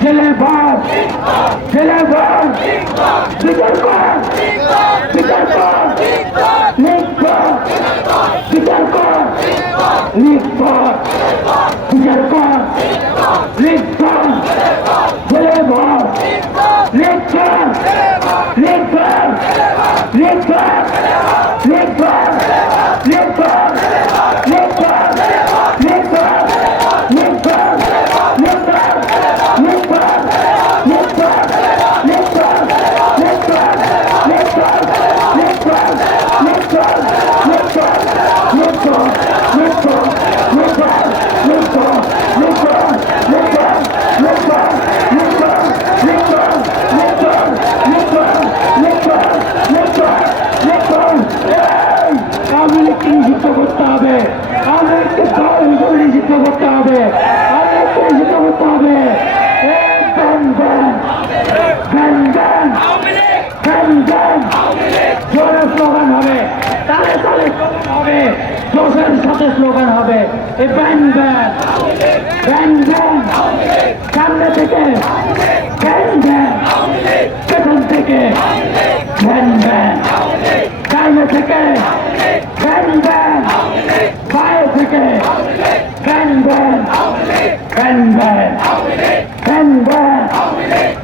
জেলে বাস জেলে বাস বিতর্ক বিতর্ক লিপ্ত বিতর্ক লিপ্ত বিতর্ক লিপ্ত জেলে বাস ব্যান জোরে স্লোগান হবে। তালে হবে। জোশের হবে। ব্যান ব্যান ব্যান সামনে থেকে। ব্যান ব্যান পেছন থেকে। ব্যান ব্যান সামনে থেকে ব্যান পায়ে থেকে ban ban ban ban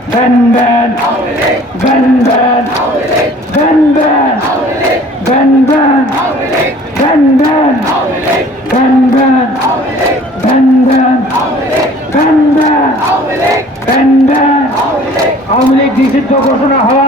ban ban ban ban ban ban ban ban Awami League নিষিদ্ধ ঘোষণা হওয়া